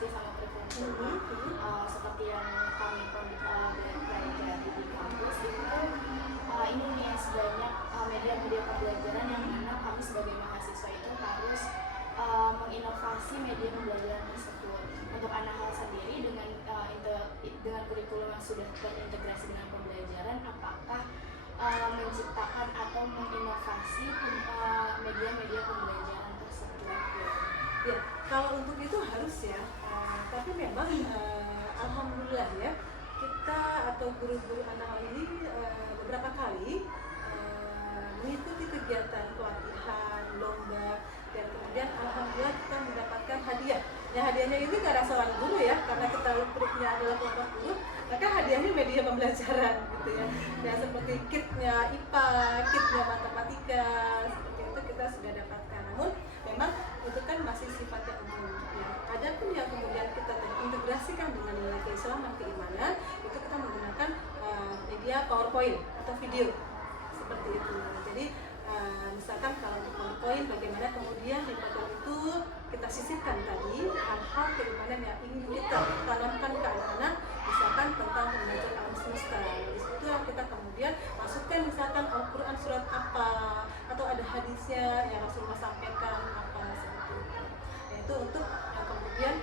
sih sama kurikulum seperti yang kami pelajari di kampus itu ini nih sebanyak media-media pembelajaran yang mana kami sebagai mahasiswa itu harus menginovasi media pembelajaran tersebut. Untuk anak hal sendiri dengan dengan kurikulum yang sudah terintegrasi dengan pembelajaran, apakah menciptakan atau menginovasi media-media pembelajaran tersebut? Ya, kalau untuk itu harus ya, tapi memang alhamdulillah ya, kita atau guru-guru anak ini beberapa kali mengikuti kegiatan pelatihan, lomba, dan kemudian alhamdulillah kita mendapatkan hadiah. Ya, hadiahnya ini gak ada seorang guru ya, karena kita grupnya adalah kelompok guru, maka hadiahnya media pembelajaran gitu ya. Ya seperti kitnya IPA, kitnya matematika, seperti itu kita sudah dapatkan. Namun memang itu kan masih sifatnya umum ya. Ada pun yang kemudian kita integrasikan dengan nilai keislaman, keimanan, itu kita menggunakan media PowerPoint atau video seperti itu. Jadi misalkan kalau untuk PowerPoint, bagaimana kemudian di PowerPoint itu kita sisipkan tadi hal-hal keimanan yang ingin kita tanamkan ke anak-anak, misalkan tentang belajar alam semesta. Di situ kita kemudian masukkan misalkan Al-Quran surat apa, atau ada hadisnya yang Rasulullah sampaikan apa, seperti itu. Yaitu untuk yang kemudian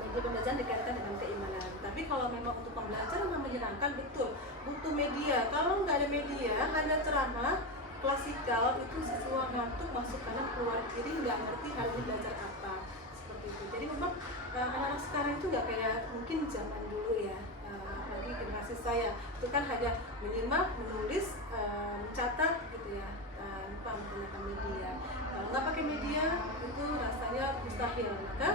media pembelajaran dikaitkan dengan keimanan. Tapi kalau memang untuk pembelajaran yang menyenangkan, betul butuh media. Kalau nggak ada media, hanya ceramah klasikal, itu siswa ngantuk, masuk kanan keluar kiri, nggak ngerti hari ini belajar apa, seperti itu. Jadi memang anak-anak sekarang itu nggak kayak mungkin zaman dulu ya, apalagi generasi saya itu kan hanya minimal menulis, mencatat gitu ya, tanpa menggunakan media. Kalau nggak pakai media itu rasanya mustahil. Maka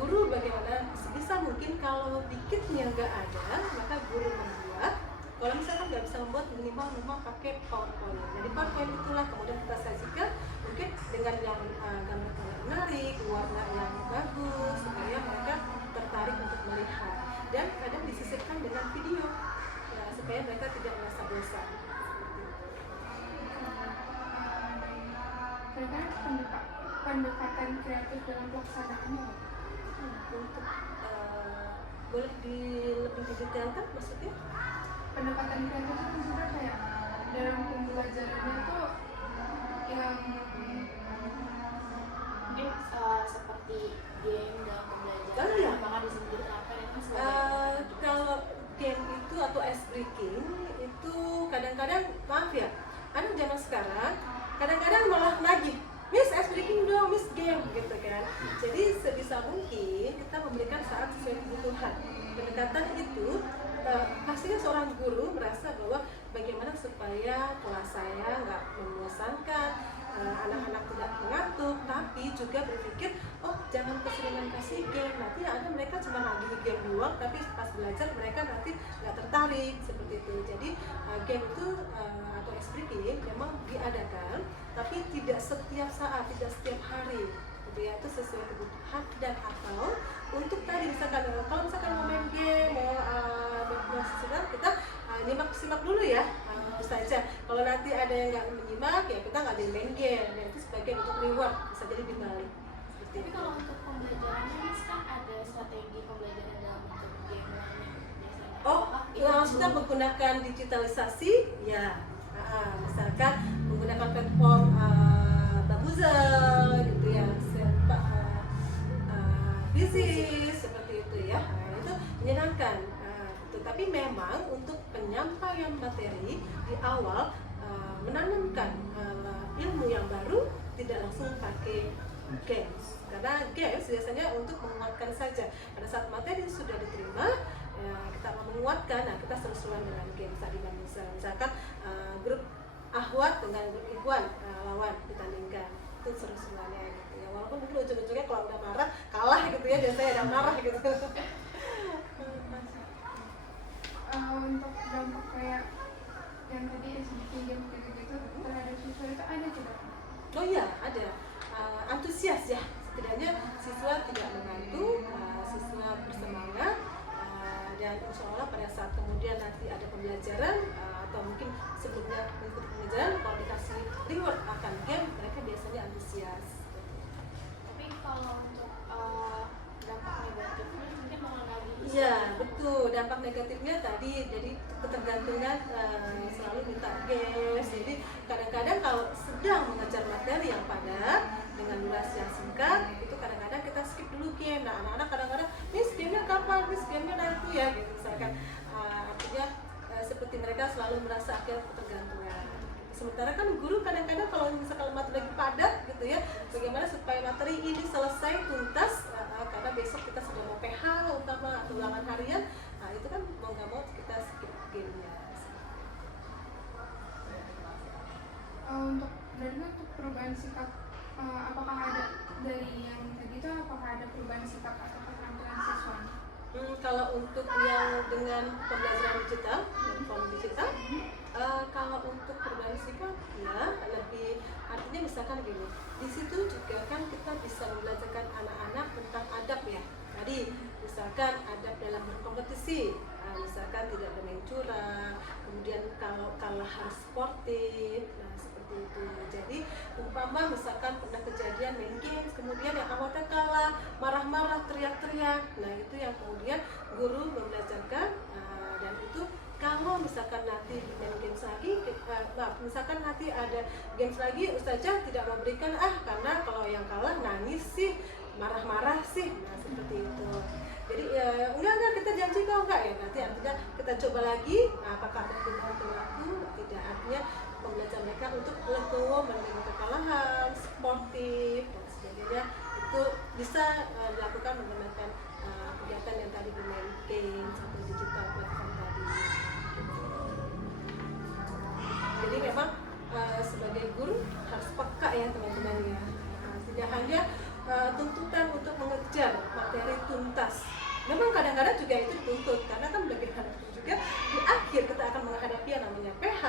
guru bagaimana sebisa mungkin kalau dikitnya nggak ada, maka guru membuat. Kalau misalkan nggak bisa membuat, minimal memang pakai PowerPoint. Jadi PowerPoint itulah kemudian kita sajikan mungkin dengan yang gambar-gambar menarik, warna yang bagus, supaya mereka tertarik untuk melihat. Dan kadang disisipkan dengan video ya, supaya mereka tidak merasa bosan. Kira-kira pendekatan kreatif dalam pelaksanaannya Untuk boleh lebih didetailkan maksudnya? Pendekatan kreatif itu maksudnya kayak dalam pembelajarannya tuh yang seperti game dalam pembelajaran, Oh, iya. apakah disebut apa dan sebagainya? Kalau game itu atau ice breaking itu kadang-kadang, maaf ya, anak zaman sekarang kadang-kadang malah nagih, Miss ice breaking dong, Miss game gitu kan. Jadi sebisa mungkin kita memberikan saat sesuai kebutuhan. Pendekatan itu pastinya seorang guru merasa bahwa bagaimana supaya kelas saya nggak membosankan, anak-anak tidak mengantuk, tapi juga berpikir, oh jangan keseringan kasih game, nanti ada mereka cuma lagi game doang, tapi pas belajar mereka nanti nggak tertarik, seperti itu. Jadi game itu atau ice breaking memang diadakan, tapi tidak setiap saat, tidak setiap hari, gitu ya. Itu sesuai kebutuhan dan atau untuk tadi misalkan kalau misalkan mau main game, mau sedang kita simak dulu ya, saja. Kalau nanti ada yang nggak menyimak ya kita nggak main game, ya itu sebagai untuk reward, bisa jadi dibalik. Tapi kalau untuk pembelajarannya kan ada strategi pembelajaran dalam bentuk game biasanya. Oh, kita menggunakan digitalisasi ya, misalkan menggunakan platform Babuzel gitu ya, Visis seperti itu ya. Itu menyenangkan. Tapi memang untuk penyampaian materi di awal menanamkan ilmu yang baru tidak langsung pakai games, karena games biasanya untuk menguatkan saja. Pada saat materi sudah diterima, kita mau menguatkan, nah kita seru-seruan dengan games tadi misalkan grup Ahwat dengan grup Ikhwan lawan ditandingkan, itu seru-seruannya gitu ya. Walaupun mungkin ujung-ujungnya kalau udah marah kalah gitu ya, biasanya ada marah gitu. untuk dampak kayak yang tadi game gitu terhadap siswa itu ada tidak? Oh iya, ada. Antusias ya, setidaknya siswa tidak mengantuk, siswa bersemangat, dan insya Allah pada saat kemudian nanti ada pembelajaran atau mungkin sebelumnya mengikuti pembelajaran, kalau dikasih reward akan game, mereka biasanya antusias. Tapi kalau untuk dampaknya dampak negatifnya tadi jadi ketergantungan selalu minta games. Jadi kadang-kadang kalau sedang mengejar materi yang padat dengan durasi yang singkat, itu kadang-kadang kita skip dulu game. Nah, anak-anak kadang-kadang, Miss gamenya kapan? Miss gamenya nanti ya gitu misalkan. Artinya seperti mereka selalu merasa akhirnya ketergantungan. Sementara kan guru kadang-kadang kalau misalkan materi lagi padat gitu ya, bagaimana supaya materi ini selesai tuntas, karena besok kita sudah mau PH utama atau ulangan harian, nah itu kan mau nggak mau kita skip gamenya. Untuk berarti untuk perubahan sikap, apakah ada dari yang tadi itu, apakah ada perubahan sikap atau keterampilan siswa? Kalau untuk yang dengan pembelajaran digital, platform digital, kalau untuk perubahan sikap ya lebih, artinya misalkan gini, di situ juga kan kita bisa membelajarkan anak-anak tentang adab ya. Tadi misalkan adab dalam berkompetisi, misalkan tidak bermain curang, kemudian kalau kalah harus sportif, nah seperti itu. Jadi umpama misalkan pernah kejadian main games, kemudian yang awalnya kalah, marah-marah, teriak-teriak, nah itu yang kemudian guru membelajarkan, dan itu kalau misalkan nanti main games lagi, misalkan nanti ada games lagi, ustazah tidak memberikan karena kalau yang kalah nangis sih, marah-marah sih, nah seperti itu. Jadi enggak kita janji kok enggak ya, nanti artinya kita coba lagi, apakah ada perubahan perilaku, tidak, artinya membelajar mereka untuk legowo menerima kekalahan, sportif dan sebagainya, itu bisa dilakukan menggunakan kegiatan yang tadi bermain games atau digital platform tadi. Jadi memang sebagai guru harus peka ya teman-teman ya, tidak hanya tuntutan untuk mengejar materi tuntas. Memang kadang-kadang juga itu dituntut, karena kan bagaimanapun juga di akhir kita akan menghadapi yang namanya PH,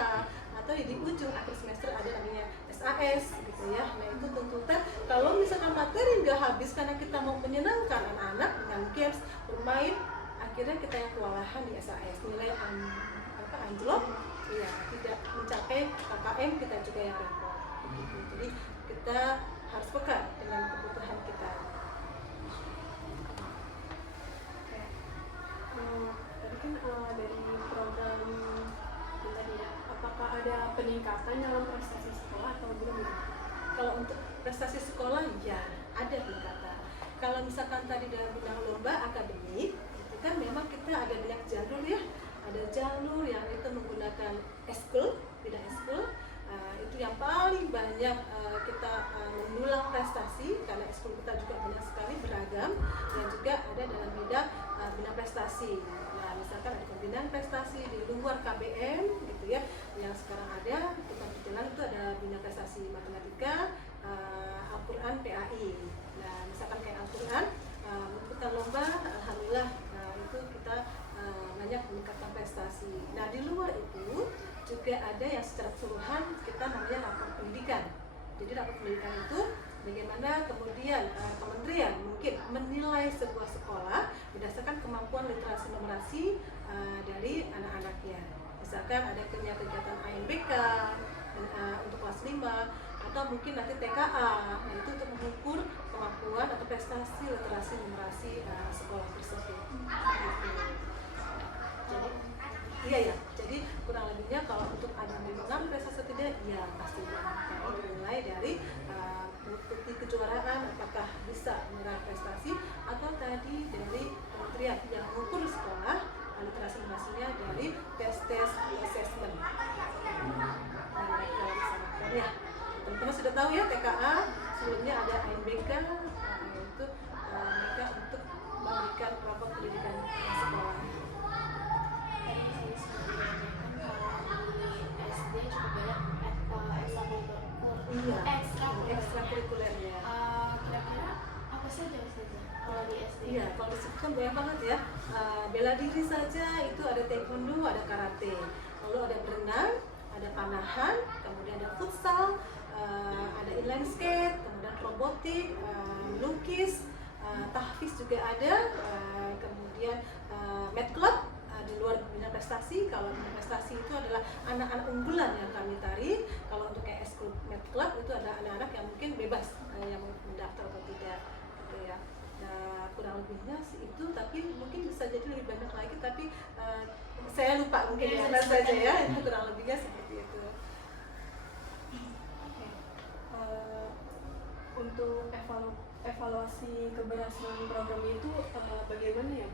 atau di ujung akhir semester ada namanya SAS gitu ya. Nah itu tuntutan, kalau misalkan materi nggak habis karena kita mau menyenangkan anak-anak dengan games, bermain, akhirnya kita yang kewalahan di SAS, nilai anjlok, ya tidak mencapai KKM, kita juga yang repot gitu. Jadi kita harus peka dengan kebutuhan kita. Tadi kan dari program kita ya, apakah ada peningkatan dalam prestasi sekolah atau belum? Kalau untuk prestasi sekolah ya ada peningkatan. Kalau misalkan tadi dalam bidang lomba akademik, itu kan memang kita ada banyak jalur ya. Ada jalur yang itu menggunakan eskul, bidang eskul. Itu yang paling banyak kita mengulang prestasi, karena eskul kita juga banyak sekali beragam, dan juga ada dalam bidang bina prestasi. Nah, misalkan ada pembinaan prestasi di luar KBM gitu ya, yang sekarang ada kita berjalan, itu ada bina prestasi matematika, Al-Quran, PAI. Nah, misalkan kayak Al-Quran, ikutan lomba, alhamdulillah, itu kita banyak meningkatkan prestasi. Nah, di luar itu juga ada yang secara keseluruhan kita namanya rapor pendidikan. Jadi rapor pendidikan itu bagaimana kemudian kementerian mungkin menilai sebuah sekolah berdasarkan kemampuan literasi numerasi dari anak-anaknya. Misalkan ada kegiatan ANBK untuk kelas 5, atau mungkin nanti TKA, yaitu untuk mengukur kemampuan atau prestasi literasi numerasi sekolah tersebut. Jadi iya ya, jadi kurang lebihnya kalau untuk ada menang prestasi atau tidak, ya pastinya. Jadi mulai dari bukti kejuaraan, apakah bisa meraih prestasi, atau tadi dari kementerian yang mengukur sekolah literasi numerasinya dari tes-tes assessment. Nah, ya, teman-teman sudah tahu ya TKA, sebelumnya ada ANBK, yaitu mereka untuk memberikan rapor pendidikan sekolah. Ekstrakurikuler ya. Kira-kira apa saja saja kalau di SD? Iya, kalau di situ kan banyak banget ya. Bela diri saja itu ada taekwondo, ada karate, lalu ada berenang, ada panahan, kemudian ada futsal, ada inline skate, kemudian robotik, melukis, tahfiz juga ada, kemudian math club. Di luar bidang prestasi, kalau bidang prestasi itu adalah anak-anak unggulan yang kami tarik. Kalau untuk kayak eskul math club itu ada anak-anak yang mungkin bebas yang mendaftar atau tidak gitu ya. Nah, kurang lebihnya sih itu, tapi mungkin bisa jadi lebih banyak lagi, tapi saya lupa mungkin Ya, sebentar saja ya, itu kurang lebihnya seperti itu. Oke. Untuk evaluasi keberhasilan program itu bagaimana ya?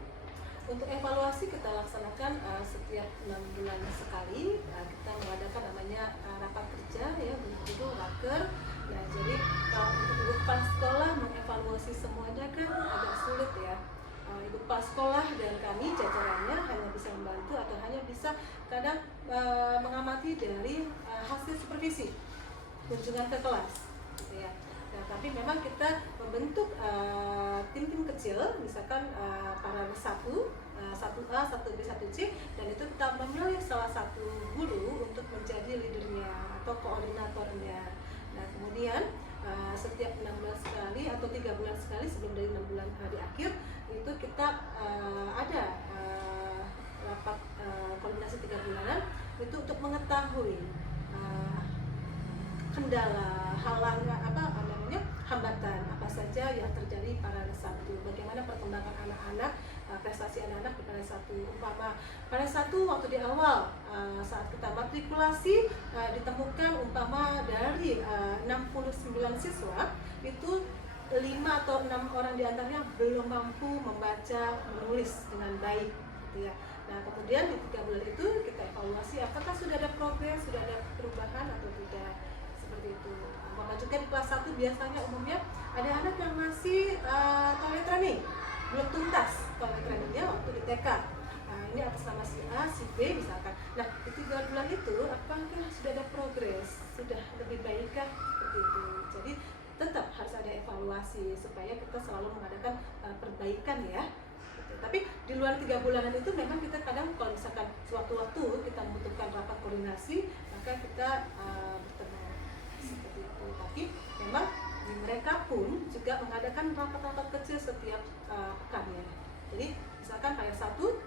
Untuk evaluasi kita laksanakan setiap 6 bulan sekali. Kita mengadakan namanya rapat kerja ya, begitu raker. Ya, jadi untuk ibu kepala sekolah mengevaluasi semuanya kan agak sulit ya. Ibu kepala sekolah dan kami jajarannya hanya bisa membantu atau hanya bisa kadang mengamati dari hasil supervisi kunjungan ke kelas, gitu ya. Nah, tapi memang kita membentuk tim-tim kecil, misalkan para 1A, 1B, 1C, dan itu kita memilih salah satu guru untuk menjadi leadernya atau koordinatornya. Nah, kemudian setiap 6 bulan sekali atau 3 bulan sekali sebelum dari 6 bulan di akhir itu kita ada rapat koordinasi 3 bulanan itu untuk mengetahui kendala, hambatan apa saja yang terjadi pada satu, bagaimana perkembangan anak-anak, prestasi anak-anak pada satu. Umpama pada satu waktu di awal saat kita matrikulasi ditemukan umpama dari 69 siswa itu 5 atau 6 orang diantaranya belum mampu membaca menulis dengan baik, gitu ya. Nah, kemudian di 3 bulan itu kita evaluasi apakah sudah ada progres, sudah ada perubahan atau tidak, seperti itu. Umpama juga di kelas 1 biasanya umumnya ada anak yang masih toilet training, belum tuntas toilet trainingnya waktu di TK. Ini atas nama si A, si B misalkan. Nah, di 3 bulan itu apakah sudah ada progres, sudah lebih baikkah, seperti itu. Jadi tetap harus ada evaluasi supaya kita selalu mengadakan perbaikan ya. Gitu. Tapi di luar 3 bulanan itu memang kita kadang kalau misalkan sewaktu-waktu kita membutuhkan rapat koordinasi, maka kita bertemu seperti itu. Tapi memang mereka pun juga mengadakan rapat-rapat kecil setiap pekannya. Jadi misalkan kayak satu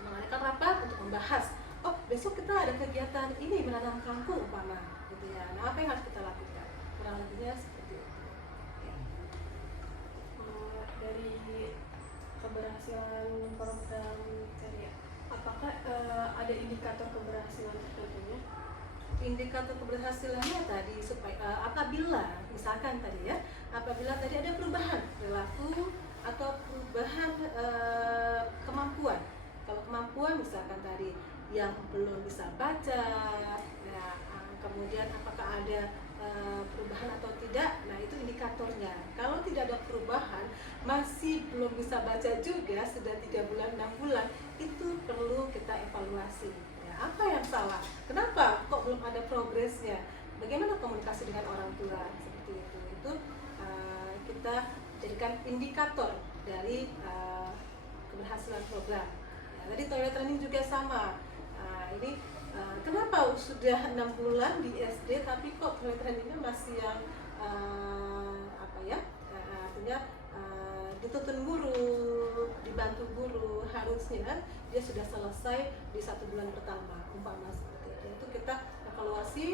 mengadakan rapat untuk membahas, oh besok kita ada kegiatan ini menanam kangkung umpama, gitu ya. Nah, apa yang harus kita lakukan? Kurang lebihnya seperti itu. Ya. Dari keberhasilan program Ceria, apakah ada indikator keberhasilan tertentunya? Indikator keberhasilannya tadi supaya apabila misalkan tadi ya, apabila tadi ada perubahan perilaku atau perubahan kemampuan. Kalau kemampuan misalkan tadi yang belum bisa baca, ya, kemudian apakah ada perubahan atau tidak, nah itu indikatornya. Kalau tidak ada perubahan, masih belum bisa baca juga, sudah 3 bulan, 6 bulan, itu perlu kita evaluasi. Apa yang salah? Kenapa kok belum ada progresnya? Bagaimana komunikasi dengan orang tua? Seperti itu. Itu kita jadikan indikator dari keberhasilan program. Ya, tadi toilet training juga sama. Ini kenapa sudah 6 bulan di SD tapi kok toilet trainingnya masih yang artinya dituntun guru, dibantu guru, harusnya dia sudah selesai di 1 bulan pertama, umpama seperti itu. Itu kita evaluasi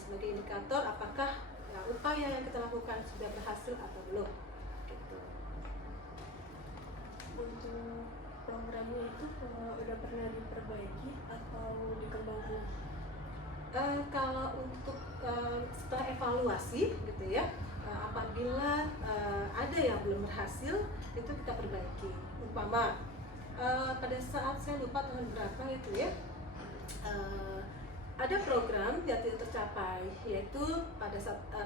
sebagai indikator apakah upaya yang kita lakukan sudah berhasil atau belum. Gitu. Untuk programnya itu udah pernah diperbaiki atau dikembangkan? Kalau untuk setelah evaluasi gitu ya, apabila ada yang belum berhasil itu kita perbaiki. Umpama pada saat saya lupa tahun berapa itu ya, ada program yang tidak tercapai, yaitu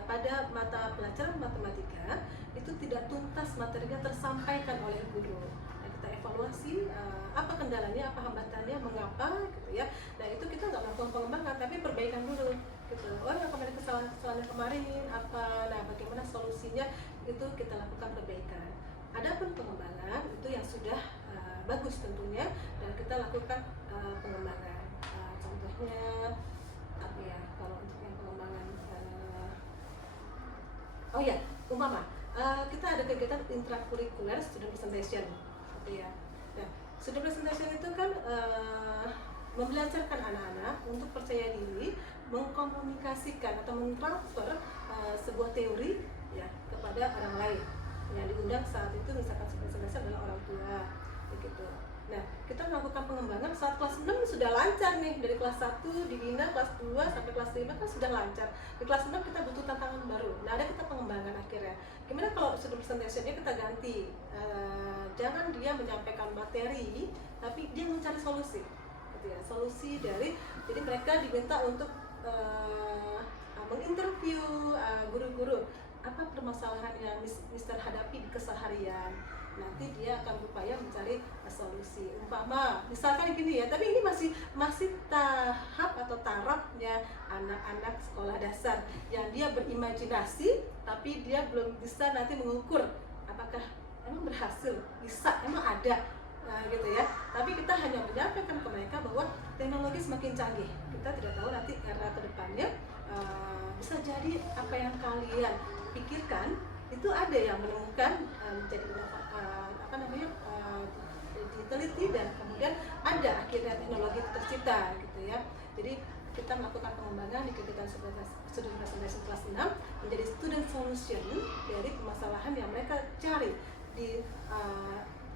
pada mata pelajaran matematika itu tidak tuntas materinya tersampaikan oleh guru. Nah, kita evaluasi apa kendalanya, apa hambatannya, mengapa gitu ya. Nah, itu kita nggak melakukan pengembangan tapi perbaikan dulu gitu. Oh, yang kesalahan kemarin apa, nah bagaimana solusinya, itu kita lakukan perbaikan. Adapun pengembangan itu yang sudah bagus tentunya, dan kita lakukan pengembangan. Contohnya apa ya, kalau untuk yang pengembangan umpama kita ada kegiatan intrakurikuler student presentation gitu ya. Nah, student presentation itu kan membelajarkan anak-anak untuk percaya diri mengkomunikasikan atau mentransfer sebuah teori ya kepada orang lain yang undang saat itu misalkan supervisor adalah orang tua begitu. Nah, kita melakukan pengembangan saat kelas 6 sudah lancar nih, dari kelas 1 dibina, kelas 2 sampai kelas 5 kan sudah lancar. Di kelas 6 kita butuh tantangan baru. Nah, ada kita pengembangan akhirnya. Gimana kalau sudah presentationnya kita ganti? Jangan dia menyampaikan materi, tapi dia mencari solusi. Gitu ya. Solusi dari, jadi mereka diminta untuk menginterview guru-guru apa permasalahan yang Mister hadapi di keseharian. Nanti dia akan berupaya mencari solusi. Umpama misalkan gini ya, tapi ini masih tahap atau tarafnya anak-anak sekolah dasar yang dia berimajinasi tapi dia belum bisa nanti mengukur apakah emang berhasil, bisa, emang ada. Nah, gitu ya. Tapi kita hanya menyampaikan ke mereka bahwa teknologi semakin canggih. Kita tidak tahu nanti era kedepannya bisa jadi apa yang kalian pikirkan itu ada yang menemukan menjadi diteliti dan kemudian ada akhirnya teknologi itu tercipta gitu ya. Jadi kita melakukan pengembangan di kegiatan student presentation kelas 6 menjadi student solution dari permasalahan yang mereka cari di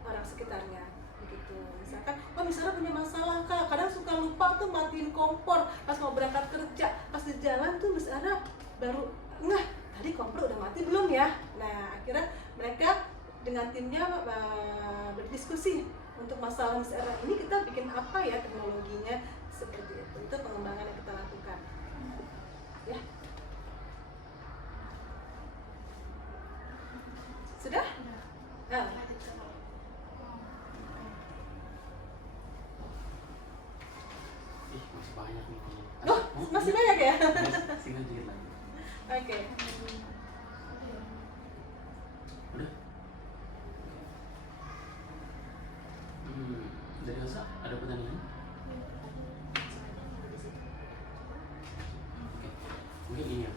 orang sekitarnya begitu. Misalkan, misalnya punya masalah kak, kadang suka lupa tuh matiin kompor pas mau berangkat kerja, pas di jalan tuh misalnya baru ngeh tadi kompor udah mati belum ya. Nah akhirnya mereka dengan timnya berdiskusi untuk masalah misalnya ini kita bikin apa ya teknologinya seperti itu pengembangan yang kita lakukan ya. Sudah? Masih banyak nih. Masih banyak ya? Singkat dikit lagi. Oke. Udah? Dari Elsa, ada pertanyaan? Oke. Mungkin ini ya,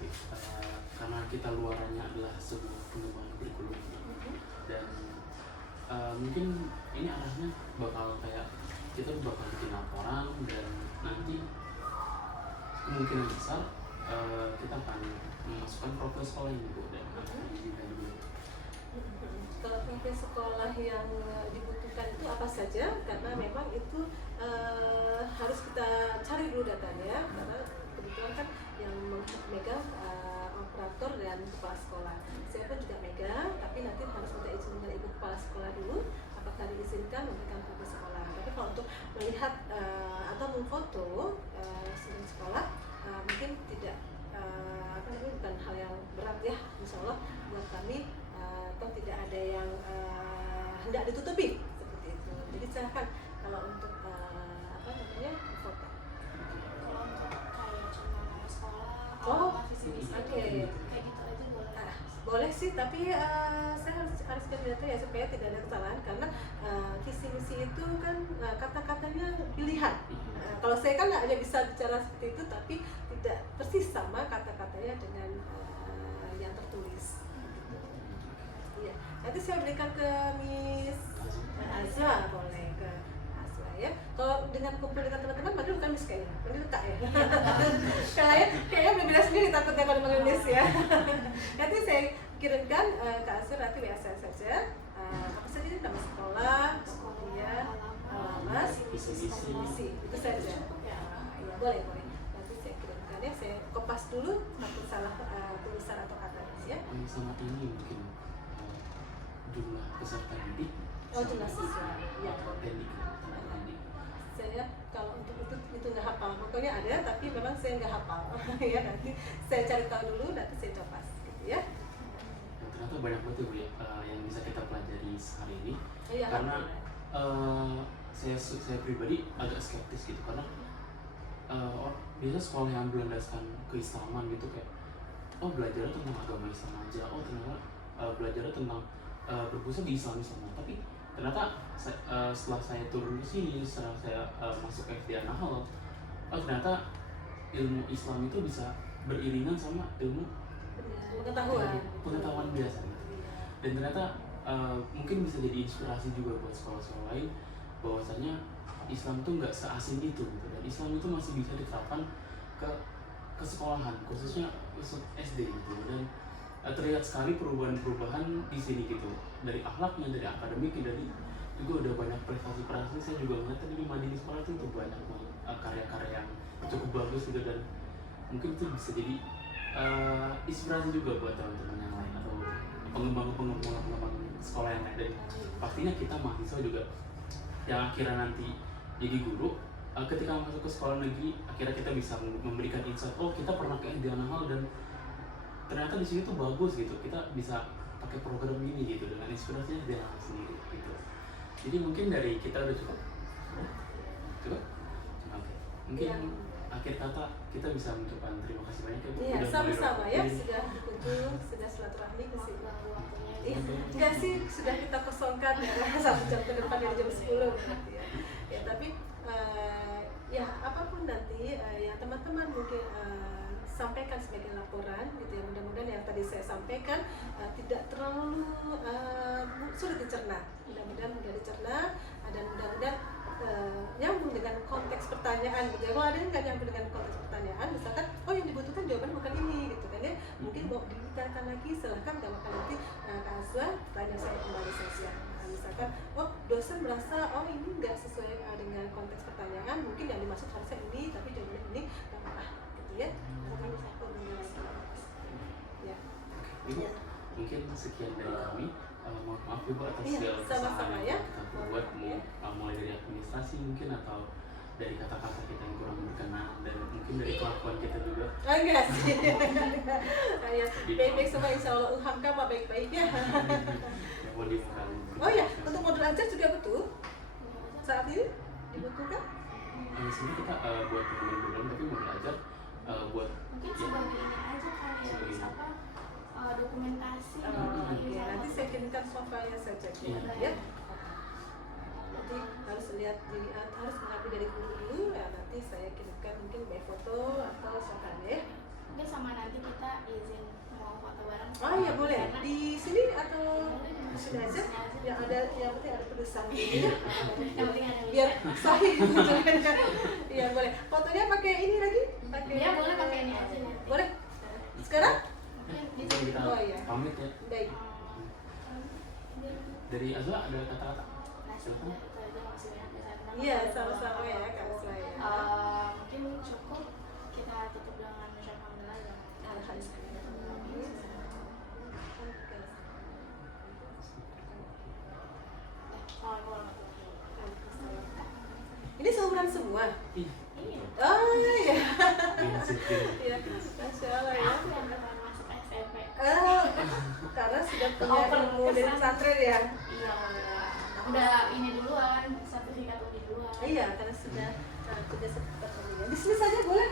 karena kita luarannya adalah sebuah pengembangan kurikulum dan mungkin ini arahnya bakal kayak kita bakal bikin laporan dan nanti kemungkinan besar kita akan memasukkan profil sekolah ini Bu dan kalau profil sekolah yang dibutuhkan itu apa saja karena memang itu harus kita cari dulu datanya karena kebetulan kan yang megang operator dan kepala sekolah. Saya pun juga megang tapi nanti harus minta izin dari ibu kepala sekolah dulu apakah diizinkan memberikan profil sekolah. Tapi kalau untuk melihat atau memfoto student sekolah mungkin tidak bukan hal yang berat ya, insya Allah buat kami atau tidak ada yang hendak ditutupi seperti itu. Jadi silakan kalau untuk foto. Kalau untuk kayak cuma nama sekolah, visi misi Oke. kayak gitu aja boleh. Boleh sih, tapi saya harus cari data ya supaya tidak ada kesalahan karena visi misi itu kan kata-katanya pilihan. Kalau saya kan hanya bisa bicara seperti itu, tapi tidak persis sama kata-katanya dengan yang tertulis. Iya, nanti saya berikan ke Miss Azwa, boleh ke Azwa ya. Kalau dengan kumpul dengan teman-teman, manggil bukan Miss kayaknya, manggil Kak ya. Kayaknya belum bilang sendiri takutnya kalau manggil Miss ya. Nanti saya kirimkan ke Azwa nanti WhatsApp saja. Apa saja ini nama sekolah, kemudian alamat, visi itu saja. Ya, boleh. Nanti saya kirimkan ya. Saya kopas dulu takut salah tulisan atau katanya ya. Sama ini mungkin jumlah peserta didik. Jumlah siswa. Ya. Pendik. Saya kalau untuk itu nggak hafal. Pokoknya ada, tapi memang saya nggak hafal. Ya nanti saya cari tahu dulu, nanti saya copas gitu ya. Ternyata banyak banget Bu ya yang bisa kita pelajari hari ini. Ya, karena saya pribadi agak skeptis gitu karena biasa sekolah yang berlandaskan keislaman gitu kayak belajar tentang agama Islam aja, ternyata belajar tentang berpusat di Islam tapi ternyata setelah saya turun ke sini, setelah saya masuk FD An-Nahl, ternyata ilmu Islam itu bisa beriringan sama ilmu pengetahuan biasa gitu. Dan ternyata mungkin bisa jadi inspirasi juga buat sekolah-sekolah lain bahwasanya Islam tuh nggak seasing itu gitu, dan Islam itu masih bisa diterapkan ke sekolahan khususnya SD gitu. Dan terlihat sekali perubahan-perubahan di sini gitu, dari akhlaknya, dari akademiknya, dari juga udah banyak prestasi-prestasi. Saya juga ngeliat tadi di Madini Sekolah itu banyak banget karya-karya yang cukup bagus gitu, dan mungkin itu bisa jadi inspirasi juga buat teman-teman yang lain atau pengembang sekolah yang lain. Dan pastinya kita mahasiswa juga yang akhirnya nanti jadi guru, ketika masuk ke sekolah negeri akhirnya kita bisa memberikan insight, oh kita pernah ke Indiana Hall dan ternyata di sini tuh bagus gitu, kita bisa pakai program ini gitu dengan inspirasinya dia sendiri gitu. Jadi mungkin dari kita udah cukup. Oke. Mungkin akhir kata kita bisa mengucapkan terima kasih banyak ya Bu. Iya, Udah sama-sama ya, mau sudah berkunjung, sudah silaturahmi ke sini. waktunya Iya, enggak sih, sudah kita kosongkan ya, 1 jam ke depan dari jam 10 berarti ya. Ya, tapi ya apapun nanti yang teman-teman mungkin sampaikan sebagai laporan gitu ya, mudah-mudahan yang tadi saya sampaikan tidak terlalu sulit dicerna, mudah-mudahan mudah dicerna dan mudah-mudahan nyambung dengan konteks pertanyaan gitu ya. Kalau ada yang nggak nyambung dengan konteks pertanyaan, misalkan oh yang dibutuhkan jawaban bukan ini gitu kan ya, mungkin mau dibicarakan lagi, silahkan kalau nanti Kak Azwa tanya saya kembali saja. Misalkan oh dosen merasa oh ini nggak sesuai dengan konteks pertanyaan, mungkin yang dimaksud harusnya ini tapi jawabannya ini, nggak apa-apa gitu ya. Nanti bisa koordinasi lagi. Ya. Ibu, mungkin sekian dari kami. Mohon maaf Ibu atas Iya, segala sama-sama kesalahan ya. yang kita buat, mulai dari administrasi mungkin atau dari kata-kata kita yang kurang berkenan, dan mungkin dari kelakuan kita juga. Enggak sih. Ya, baik-baik semua, insya Allah ilham kamu baik-baik ya. Yang mau dimakan. Oh ya, untuk modul ajar juga betul saat ini dibutuhkan? Di sini kita buat program, tapi mau belajar buat mungkin sebagai ini aja kali ya, sebagai- apa dokumentasi. Oke, nanti saya kirimkan softwarenya saja ya. Nanti harus lihat harus mengakui dari guru dulu ya, nanti saya kirimkan mungkin by foto atau softwarenya ya. Mungkin sama nanti kita izin mau foto bareng. Oh iya boleh, Karena- di sini atau di sini aja? Yang ada, yang penting ada tulisan gitu ya. Yang penting ada Biar tulisan. sahih tunjukkannya. Iya boleh. Fotonya pakai ini lagi? Pakai. Iya, boleh pakai ini aja nanti. Boleh. Sekarang? Mungkin mungkin kita Oh, iya. pamit ya. Baik. Dari Azwa ada kata-kata? Nah, sudah itu aja, makasih banyak ya, saya kenal. Iya, sama-sama ya Kak Azwa ya. Mungkin cukup kita tutup dengan mengucapkan alhamdulillah ya. Alhamdulillah. Ini seumuran semua? Iya. Iya. Oh iya. Prinsip. Iya, Masya Allah ya. Aku yang pertama masuk SMP. Karena sudah punya Open ilmu dari pesantren ya. Iya. Udah ini duluan, sertifikat uji duluan. Iya, karena sudah sudah seperti ini. Di sini saja boleh